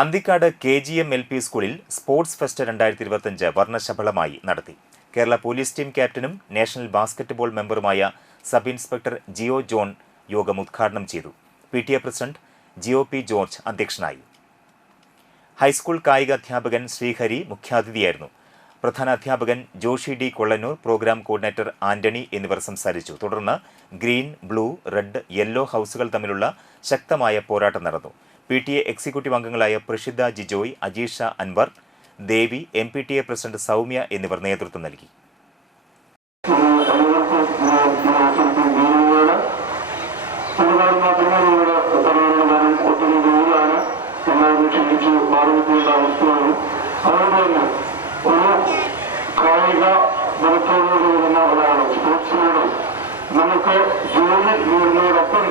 Anthikad K G M L P സ്കൂളിൽ sports fest രണ്ടായിരത്തി ഇരുപത്തിയഞ്ച് വർണശബളമായി നടത്തി. കേരള പോലീസ് ടീം ക്യാപ്റ്റനും നാഷണൽ ബാസ്കറ്റ്ബോൾ മെമ്പറുമായ സബ് ഇൻസ്പെക്ടർ ജിയോ ജോൺ യോഗം ഉദ്ഘാടനം ചെയ്തു. P T A president Jio P George അധ്യക്ഷനായി. ഹൈസ്കൂൾ കായിക അധ്യാപകൻ ശ്രീഹരി മുഖ്യാതിഥിയായിരുന്നു. പ്രധാന അധ്യാപകൻ Joshy D Kollannur program coordinator Antony എന്നിവർ സംസാരിച്ചു. തുടർന്ന് ഗ്രീൻ ബ്ലൂ റെഡ് യെല്ലോ ഹൗസുകൾ തമ്മിലുള്ള ശക്തമായ പോരാട്ടം നടന്നു. പി ടി എ എക്സിക്യൂട്ടീവ് അംഗങ്ങളായ Prashida Jijoy Ajeesha Anwar Devi M P T A president Soumya എന്നിവർ നേതൃത്വം നൽകി. കായിക നമുക്ക് ജോലി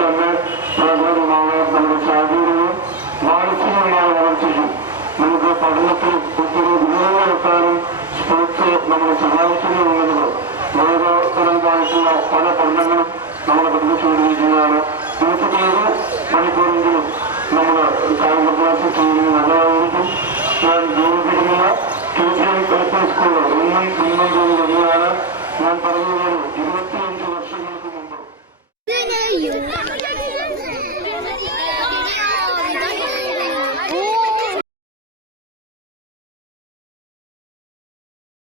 തന്നെ നമുക്ക് പഠനത്തിൽ ഒത്തിരി ഗുണങ്ങളെത്താനും സ്പോർട്സ് നമ്മളെ സഹായിക്കുന്നുണ്ടെന്നത് ലോകപരമായിട്ടുള്ള പല പഠനങ്ങളും നമ്മളെ പഠിപ്പിച്ചുകൊണ്ടിരിക്കുകയാണ്. ദിവസത്തേത് മണിക്കൂറെങ്കിലും നമ്മൾ കായികാഭ്യാസം ചെയ്യുന്നത് നല്ലതായിരിക്കും. ഞാൻ ജോലി ചെയ്യുന്ന ടീച്ചറിംഗ് എൽ സ്കൂൾ ഒന്നും